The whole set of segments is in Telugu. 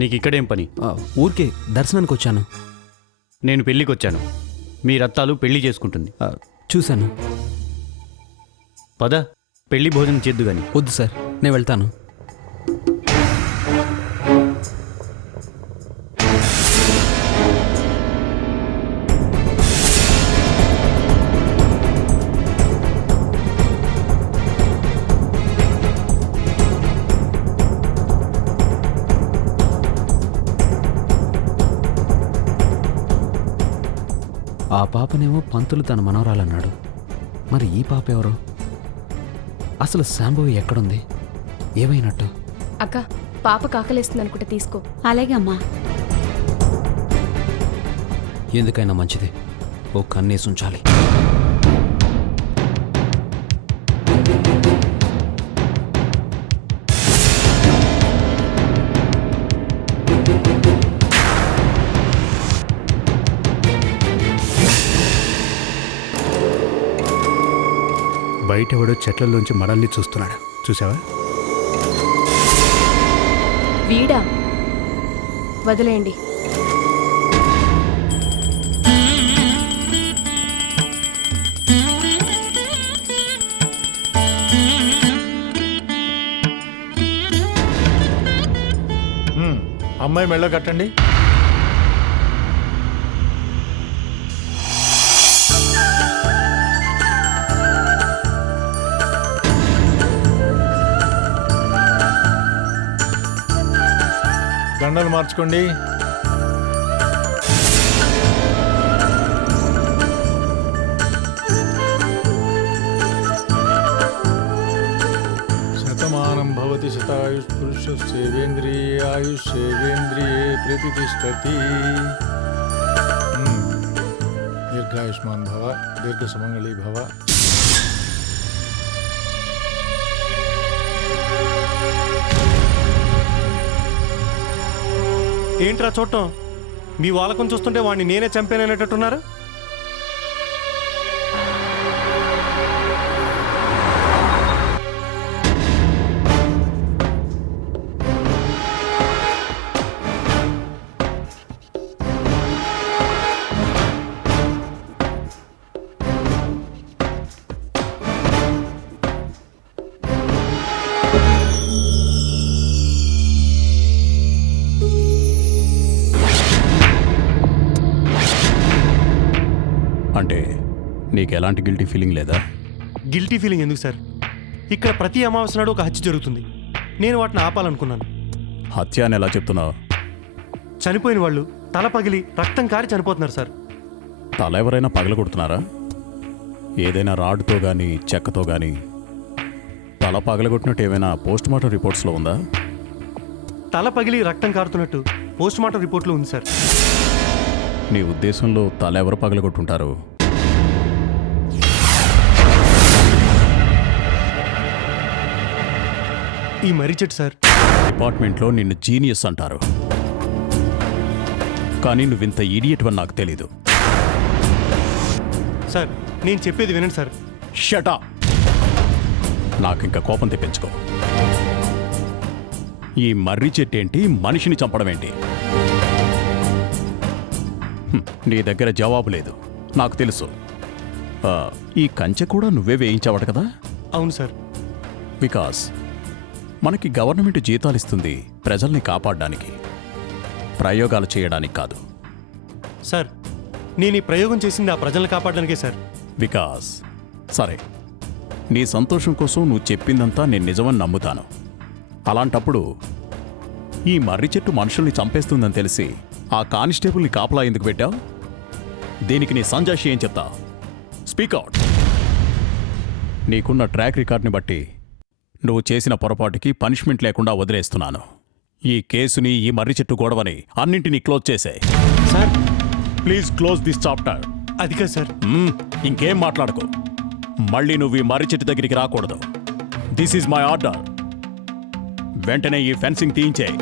నీకు ఇక్కడేం పని? ఊరికే దర్శనానికి వచ్చాను. నేను పెళ్ళికి వచ్చాను. మీ రత్తాలు పెళ్లి చేసుకుంటుంది. చూశాను. పద, పెళ్లి భోజనం చేద్దు గాని. వద్దు సార్, నేను వెళ్తాను. ఆ పాపనేమో పంతులు తన మనవరాలన్నాడు. మరి ఈ పాప ఎవరు? అసలు శాంభవి ఎక్కడుంది? ఏమైనట్టు? అక్క, పాప కాకలేస్తుంది అనుకుంటే తీసుకో. అలాగే అమ్మా. ఎందుకైనా మంచిది, ఓ కన్నేసి ఉంచాలి. బయట ఎవడో చెట్లలోంచి మనల్ని చూస్తున్నాడు, చూసావా? వీడా? వదిలేయండి. అమ్మాయి మెళ్ళో కట్టండి. దండలు మార్చుకోండి. శతమానం భవతి శతాయుష్ పురుషస్యేంద్రియే ఆయుష్యేంద్రియే ప్రతిష్టతి. దీర్ఘాయుష్మాన్ భవ, దీర్ఘ సుమంగళీ భవ. ఏంట్రా చూడటం? మీ వాళ్ళకం చూస్తుంటే వాడిని నేనే చంపాననేటట్టున్నారు. అంటే నీకు ఎలాంటి గిల్టీ ఫీలింగ్ లేదా? గిల్టీ ఫీలింగ్ ఎందుకు సార్? ఇక్కడ ప్రతి అమావాస్య నాడు ఒక హత్య జరుగుతుంది. నేను వాటిని ఆపాలనుకున్నాను. హత్య అని ఎలా చెప్తున్నావు? చనిపోయిన వాళ్ళు తల పగిలి రక్తం కారి చనిపోతున్నారు సార్. తల ఎవరైనా పగలగొడుతున్నారా? ఏదైనా రాడ్తో కానీ చెక్కతో కానీ తల పగలగొట్టినట్టు ఏమైనా పోస్ట్ మార్టం రిపోర్ట్స్లో ఉందా? తల పగిలి రక్తం కారుతున్నట్టు పోస్ట్ మార్టం రిపోర్ట్లో ఉంది సార్. నీ ఉద్దేశంలో తల ఎవరు పగలగొట్టుంటారు? ఈ మర్రి చెట్టు సార్. డిపార్ట్మెంట్లో నిన్ను జీనియస్ అంటారు, కానీ నువ్వింత ఈడియట్ అని నాకు తెలీదు. సార్, నేను చెప్పేది వినండి సార్. Shut up! నాకింక కోపం తెప్పించుకో. ఈ మర్రి చెట్టు ఏంటి, మనిషిని చంపడం ఏంటి? నీ దగ్గర జవాబు లేదు, నాకు తెలుసు. ఈ కంచె కూడా నువ్వే వేయించావట కదా? అవును సార్. బికాస్ మనకి గవర్నమెంట్ జీతాలు ఇస్తుంది ప్రజల్ని కాపాడడానికి, ప్రయోగాలు చేయడానికి కాదు. సార్, నేను ఈ ప్రయోగం చేసింది ఆ ప్రజల్ని కాపాడడానికే సార్. బికాస్ సరే, నీ సంతోషం కోసం నువ్వు చెప్పిందంతా నేను నిజమని నమ్ముతాను. అలాంటప్పుడు ఈ మర్రి చెట్టు మనుషుల్ని చంపేస్తుందని తెలిసి ఆ కానిస్టేబుల్ని కాపలా ఎందుకు పెట్టావు? దీనికి నీ సంజాషి ఏం చెప్తా? స్పీక్అవుట్. నీకున్న ట్రాక్ రికార్డ్ని బట్టి నువ్వు చేసిన పొరపాటుకి పనిష్మెంట్ లేకుండా వదిలేస్తున్నాను. ఈ కేసుని, ఈ మర్రి చెట్టు గొడవని అన్నింటినీ క్లోజ్ చేసాయి. Sir, please close this chapter. అది కాదు సార్. ఇంకేం మాట్లాడుకో. మళ్ళీ నువ్వు ఈ మర్రి చెట్టు దగ్గరికి రాకూడదు. This is my order. వెంటనే ఈ ఫెన్సింగ్ తీయించేయి.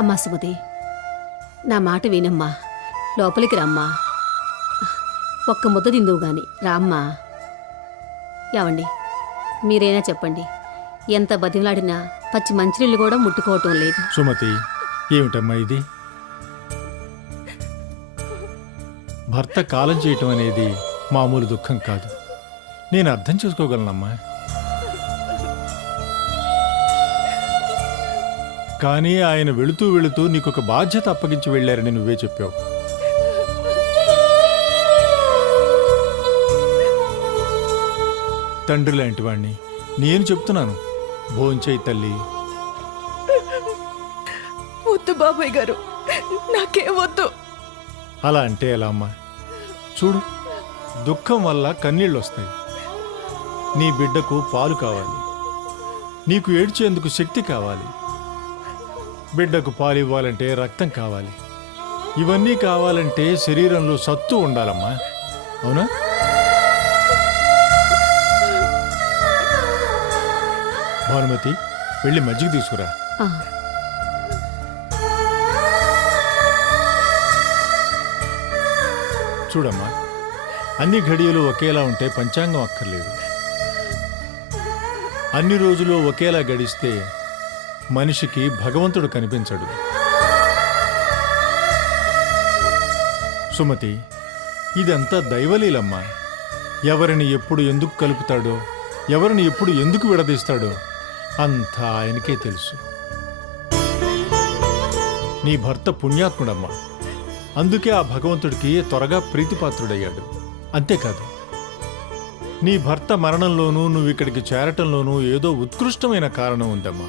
అమ్మా సుమతి, నా మాట వినమ్మా, లోపలికి రమ్మా. ఒక్క ముద్ద తిందువు గాని రామ్మా. ఏవండి, మీరైనా చెప్పండి, ఎంత బతిమలాడినా పచ్చి మంచినీళ్ళు కూడా ముట్టుకోవటం లేదు. సుమతి, ఏమిటమ్మా ఇది? భర్త కాలం చేయటం అనేది మామూలు దుఃఖం కాదు. నేను అర్థం చేసుకోగలనమ్మా. కానీ ఆయన వెళుతూ వెళుతూ నీకొక బాధ్యత అప్పగించి వెళ్ళారని నువ్వే చెప్పావు. తండ్రి లాంటి వాణ్ణి నేను చెప్తున్నాను, భోంచేయి తల్లి. వద్దు బాబాయ్ గారు, నాకేం వద్దు. అలా అంటే ఎలా అమ్మా? చూడు, దుఃఖం వల్ల కన్నీళ్ళు వస్తాయి. నీ బిడ్డకు పాలు కావాలి, నీకు ఏడ్చేందుకు శక్తి కావాలి. బిడ్డకు పాలు ఇవ్వాలంటే రక్తం కావాలి. ఇవన్నీ కావాలంటే శరీరంలో సత్తు ఉండాలమ్మా, అవునా? భానుమతి, వెళ్ళి మజ్జిగ తీసుకురా. ఆ, చూడమ్మా, అన్ని ఘడియలు ఒకేలా ఉంటే పంచాంగం అక్కర్లేదు. అన్ని రోజులు ఒకేలా గడిస్తే మనిషికి భగవంతుడు కనిపించడు. సుమతి, ఇదంతా దైవలీలమ్మా. ఎవరిని ఎప్పుడు ఎందుకు కలుపుతాడో, ఎవరిని ఎప్పుడు ఎందుకు విడదీస్తాడో అంతా ఆయనకే తెలుసు. నీ భర్త పుణ్యాత్ముడమ్మా, అందుకే ఆ భగవంతుడికి త్వరగా ప్రీతిపాత్రుడయ్యాడు. అంతేకాదు, నీ భర్త మరణంలోనూ నువ్వు ఇక్కడికి చేరటంలోనూ ఏదో ఉత్కృష్టమైన కారణం ఉందమ్మా.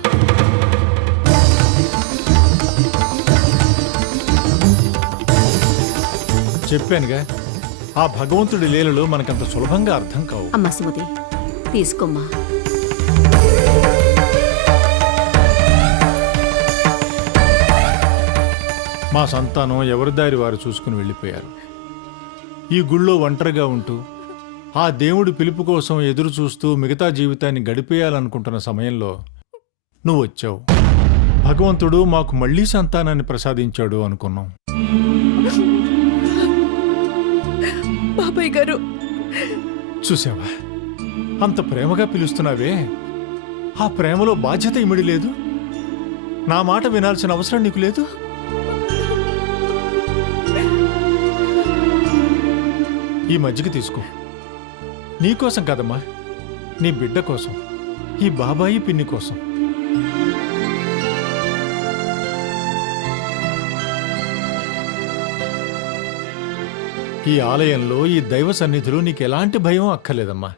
చెప్పానుగా, ఆ భగవంతుడి లీలలు మనకంత సులభంగా అర్థం కావు. అమ్మా సుమతి, తీసుకోమ్మా. మా సంతానం ఎవరి దారి వారు చూసుకుని వెళ్ళిపోయారు. ఈ గుళ్ళో ఒంటరిగా ఉంటూ ఆ దేవుడి పిలుపు కోసం ఎదురు చూస్తూ మిగతా జీవితాన్ని గడిపేయాలనుకుంటున్న సమయంలో నువ్వు వచ్చావు. భగవంతుడు మాకు మళ్లీ సంతానాన్ని ప్రసాదించాడు అనుకున్నాం. బాబాయ్ గారు, చూసావా, అంత ప్రేమగా పిలుస్తున్నావే, ఆ ప్రేమలో బాధ్యత ఇమిడి లేదు. నా మాట వినాల్సిన అవసరం నీకు లేదు. ఈ మజ్జిగ తీసుకో. నీకోసం కదమ్మా, నీ బిడ్డ కోసం, ఈ బాబాయి పిన్ని కోసం. ఈ ఆలయంలో, ఈ దైవ సన్నిధిలో నీకెలాంటి భయం అక్కర్లేదమ్మా.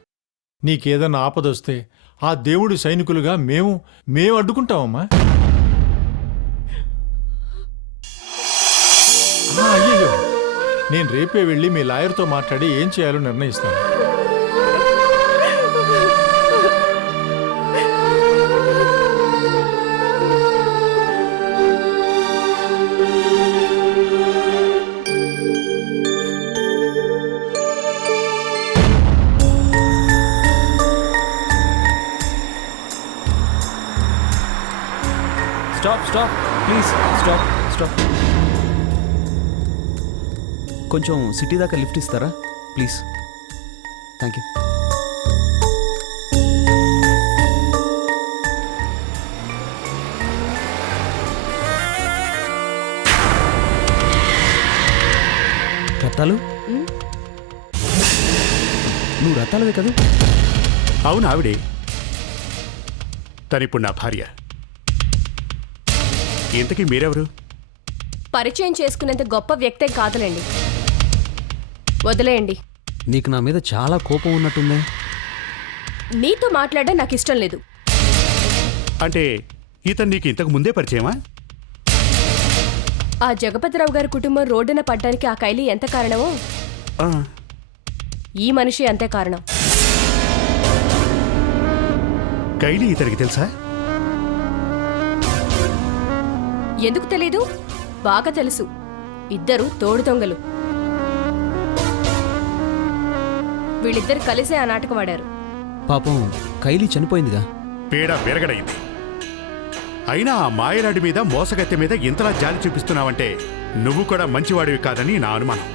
నీకేదన్నా ఆపదొస్తే ఆ దేవుడి సైనికులుగా మేము అడ్డుకుంటామమ్మా. అయ్యో, నేను రేపే వెళ్ళి మీ లాయర్తో మాట్లాడి ఏం చేయాలో నిర్ణయిస్తాను. Stop stop please, stop stop. కొంచెం సిటీ దాకా లిఫ్ట్ ఇస్తారా ప్లీజ్? Thank you. రత్తాలు, నువ్వు రత్తాలవే కదా? అవును, ఆవిడే. తనిప్పుడు నా భార్య. ఇంతకీ మీరెవరు? పరిచయం చేసుకునేంత గొప్ప వ్యక్తే కాదులేండి, వదిలేయండి. నీకు నా మీద చాలా కోపం ఉన్నట్టుందే. నీతో మాట్లాడడం నాకు ఇష్టం లేదు. అంటే ఇతను నీకు ఇంతకు ముందే పరిచయమా? ఆ జగపతిరావు గారి కుటుంబం రోడ్డున పడ్డానికి ఆ కైలి ఎంత కారణమో ఆ, ఈ మనిషి అంతే కారణం. కైలి ఇతనికి తెలుసా? ఎందుకు తెలీదు? బాగా తెలుసు. ఇద్దరు తోడు దొంగలు. వీళ్ళిద్దరు కలిసే ఆ నాటకం ఆడారు. పాపం కైలి చనిపోయిందిగా. పేడ విరగడైంది. అయినా ఆ మాయలాడి మీద మోసగత్తె మీద ఇంతలా జాలి చూపిస్తున్నావంటే నువ్వు కూడా మంచివాడివి కాదని నా అనుమానం.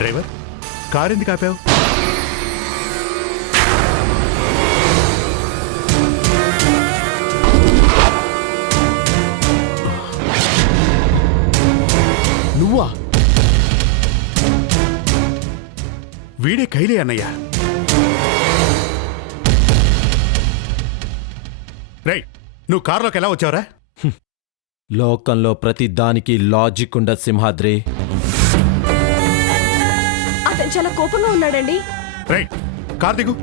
డ్రైవర్, కారెందుకు ఆపావు? నువ్వా? వీడే కైలే అన్నయ్య. రైట్, నువ్వు కారులోకి ఎలా వచ్చావురా? లోకంలో ప్రతి దానికి లాజిక్ ఉండదు సింహాద్రి. అతను చాలా కోపంగా ఉన్నాడండి. రైట్, కార్ దిగు.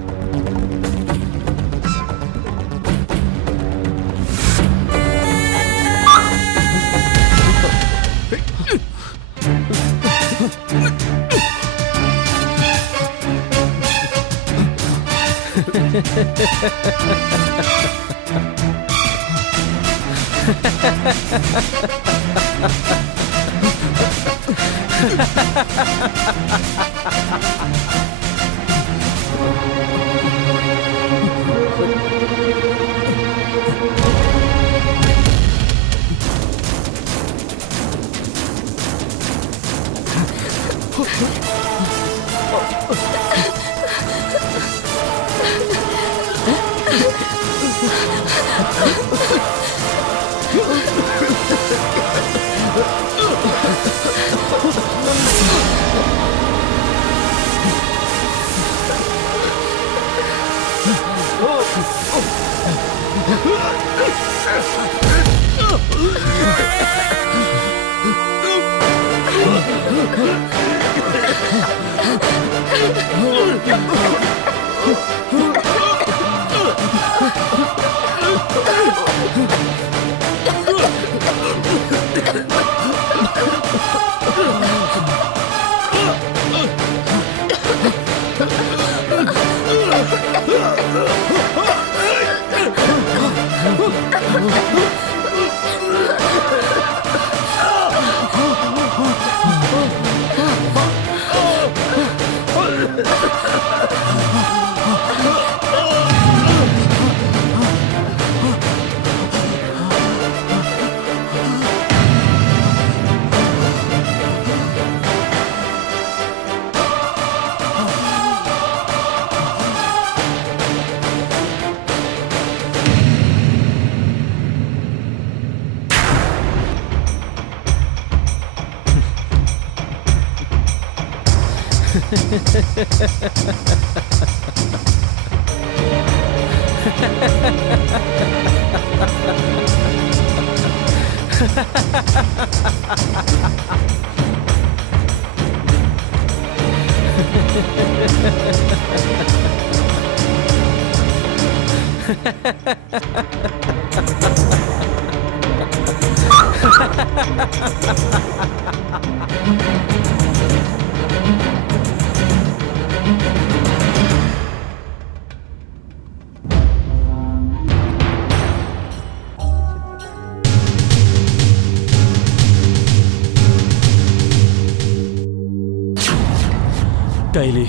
కైలి,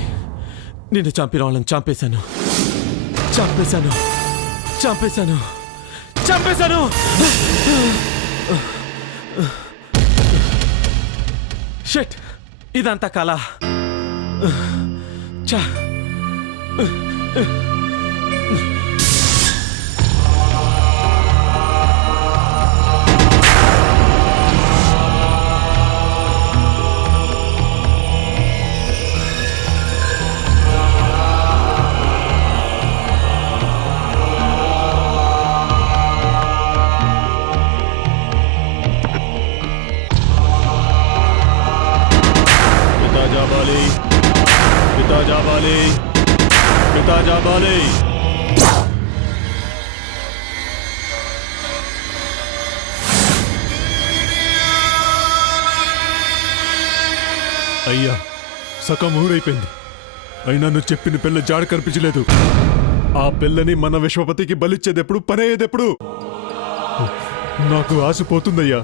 నిన్ను చంపిన వాళ్ళని చంపేశాను. షట్, ఇదంతా కళ. చా पिता जाबाली అయ్యా, సగం ఊరైపోయింది. అయినా నువ్వు చెప్పిన పిల్ల జాడ కనిపించలేదు. ఆ పిల్లని మన విశ్వపతికి బలిచ్చేదెప్పుడు పనయ్యేదెప్పుడు? నాకు ఆశ పోతుందయ్యా.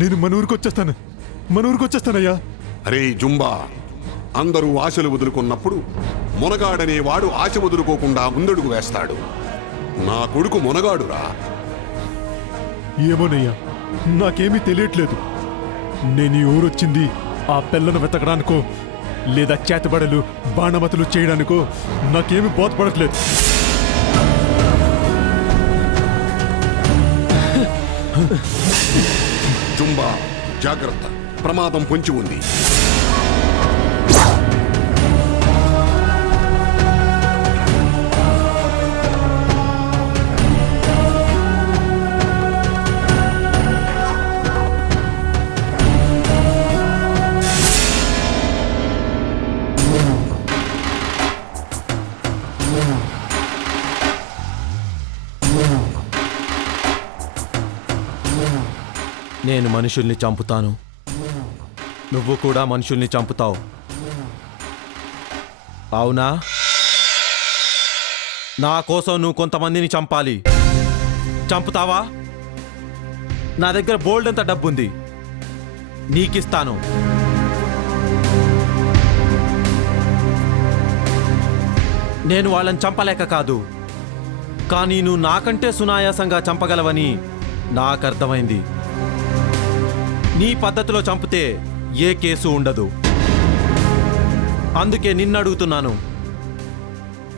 నేను మన ఊరికొచ్చేస్తానయ్యా. అరే జుంబా, అందరూ ఆశలు వదులుకున్నప్పుడు మునగాడనేవాడు ఆశ వదులుకోకుండా ముందడుగు వేస్తాడు. నా కొడుకు మునగాడురా. ఏమోనయ్యా, నాకేమీ తెలియట్లేదు. నేను ఈ ఊరొచ్చింది ఆ పిల్లను వెతకడానికో లేదా చేతబడలు బాణమతులు చేయడానికో నాకేమీ బోధపడట్లేదు. జుంబా జాగ్రత్త, ప్రమాదం పొంచి ఉంది. నేను మనుషుల్ని చంపుతాను, నువ్వు కూడా మనుషుల్ని చంపుతావు. అవునా? నా కోసం నువ్వు కొంతమందిని చంపాలి. చంపుతావా? నా దగ్గర బోల్డ్ అంత డబ్బుంది, నీకిస్తాను. నేను వాళ్ళని చంపలేక కాదు, కానీ నువ్వు నాకంటే సునాయాసంగా చంపగలవని నాకు అర్థమైంది. నీ పద్ధతిలో చంపితే ఏ కేసు ఉండదు. అందుకే నిన్ను అడుగుతున్నాను.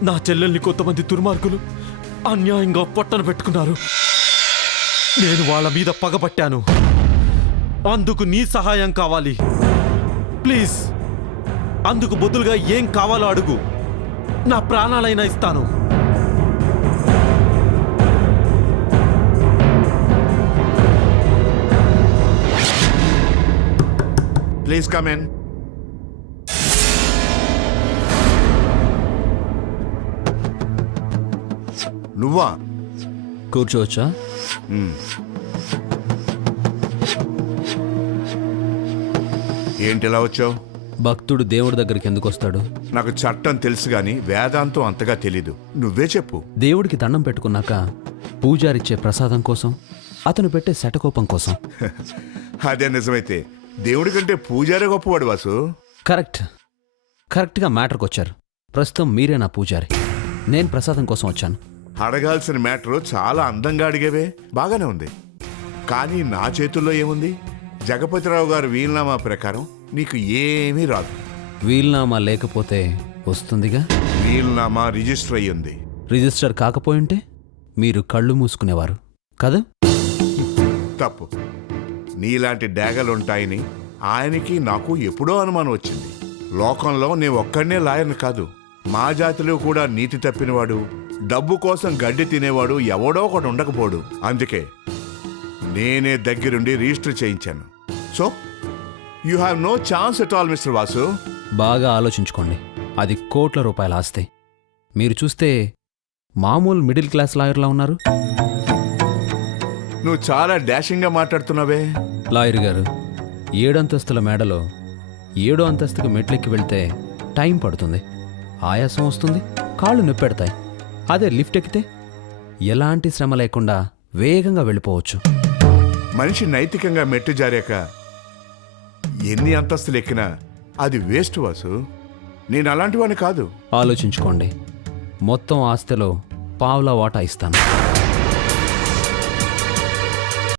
నా చెల్లెల్ని కొంతమంది దుర్మార్గులు అన్యాయంగా పొట్టను పెట్టుకున్నారు. నేను వాళ్ళ మీద పగబట్టాను. అందుకు నీ సహాయం కావాలి. ప్లీజ్, అందుకు బదులుగా ఏం కావాలో అడుగు. నా ప్రాణాలైనా ఇస్తాను. Please come in. నువ్వా? కూర్చోవచ్చా? ఏంటి ఇలా వచ్చావు? భక్తుడు దేవుడి దగ్గరికి ఎందుకు వస్తాడు? నాకు చట్టం తెలుసు గాని వేదాంతం అంతగా తెలీదు. నువ్వే చెప్పు. దేవుడికి దండం పెట్టుకున్నాక పూజారిచ్చే ప్రసాదం కోసం, అతను పెట్టే శటకోపం కోసం. అదే నిజమైతే దేవుడి కంటే పూజారే గొప్పవాడు వాసు. కరెక్ట్గా మ్యాటర్కి వచ్చారు. ప్రస్తుతం మీరే నా పూజారి, నేను ప్రసాదం కోసం వచ్చాను. అడగాల్సిన మ్యాటరు చాలా అందంగా అడిగేవే, బాగానే ఉంది. కానీ నా చేతుల్లో ఏముంది? జగపతిరావు గారు వీలునామా ప్రకారం నీకు ఏమీ రాదు. వీలునామా లేకపోతే వస్తుందిగా. వీలునామా రిజిస్టర్ అయ్యింది. రిజిస్టర్ కాకపోయింటే మీరు కళ్ళు మూసుకునేవారు కదా? తప్పు. నీలాంటి డేగలుంటాయని ఆయనకి నాకు ఎప్పుడో అనుమానం వచ్చింది. లోకంలో నేను ఒక్కడనే లాయర్ని కాదు, మా జాతిలో కూడా నీతి తప్పినవాడు, డబ్బు కోసం గడ్డి తినేవాడు ఎవడో ఒకడు ఉండకపోడు. అందుకే నేనే దగ్గరుండి రిజిస్టర్ చేయించాను. So you have no chance at all mister Vasu. బాగా ఆలోచించుకోండి, అది కోట్ల రూపాయల ఆస్తి. మీరు చూస్తే మామూలు మిడిల్ క్లాస్ లాయర్లా ఉన్నారు. నువ్వు చాలా డాషింగ్గా మాట్లాడుతున్నావే. లాయర్ గారు, 7 అంతస్తుల మేడలో 7వ అంతస్తుకు మెట్లెక్కి వెళ్తే టైం పడుతుంది, ఆయాసం వస్తుంది, కాళ్ళు నొప్పెడతాయి. అదే లిఫ్ట్ ఎక్కితే ఎలాంటి శ్రమ లేకుండా వేగంగా వెళ్ళిపోవచ్చు. మనిషి నైతికంగా మెట్టు జారాక ఎన్ని అంతస్తులు ఎక్కినా అది వేస్ట్ వాసు. నేను అలాంటి వాడిని కాదు. ఆలోచించుకోండి, మొత్తం ఆస్తిలో పావులా వాటా ఇస్తాను.